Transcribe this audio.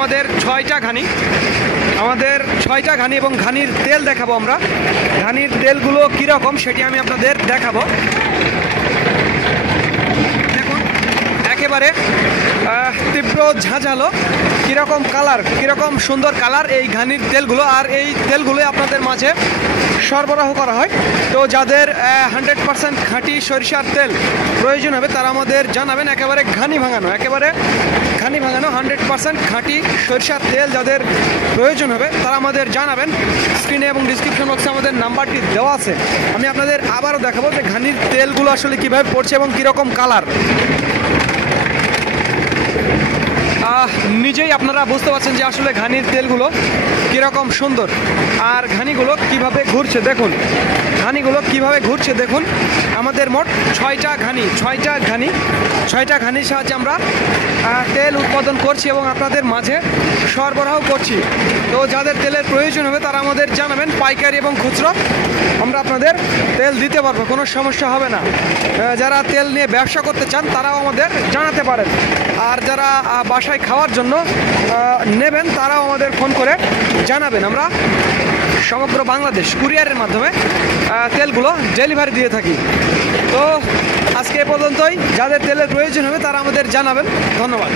আমাদের 6টা ঘানি, এবং ঘানির তেল দেখাবো আমরা। ঘানির তেলগুলো কীরকম সেটি আমি আপনাদের দেখাবো। দেখুন একেবারে তীব্র ঝাঁঝালো, কীরকম কালার, কীরকম সুন্দর কালার এই ঘানির তেলগুলো। আর এই তেলগুলোই আপনাদের মাঝে সরবরাহ করা হয়। তো যাদের 100% খাঁটি সরিষার তেল প্রয়োজন হবে তারা আমাদের জানাবেন। একেবারে ঘানি ভাঙানো 100% খাঁটি সরিষার তেল যাদের প্রয়োজন হবে তারা আমাদের জানাবেন। স্ক্রিনে এবং ডিসক্রিপশন বক্সে আমাদের নাম্বারটি দেওয়া আছে। আমি আপনাদের আবারও দেখাবো যে ঘানির তেলগুলো আসলে কীভাবে পড়ছে এবং কীরকম কালার। নিজেই আপনারা বুঝতে পারছেন যে আসলে ঘানির তেলগুলো কীরকম সুন্দর। আর ঘানিগুলো কিভাবে ঘুরছে দেখুন, দেখুন। আমাদের মোট 6টা ঘানির সাহায্যে আমরা তেল উৎপাদন করছি এবং আপনাদের মাঝে সরবরাহ করছি। তো যাদের তেলের প্রয়োজন হবে তারা আমাদের জানাবেন। পাইকারি এবং খুচরো আমরা আপনাদের তেল দিতে পারবো, কোনো সমস্যা হবে না। যারা তেল নিয়ে ব্যবসা করতে চান তারাও আমাদের জানাতে পারেন। আর যারা বাসায় খাওয়ার জন্য নেবেন তারাও আমাদের ফোন করে জানাবেন। আমরা সমগ্র বাংলাদেশ কুরিয়ারের মাধ্যমে তেলগুলো ডেলিভারি দিয়ে থাকি। তো আজকে এ পর্যন্তই। যাদের তেলের প্রয়োজন হবে তারা আমাদের জানাবেন। ধন্যবাদ।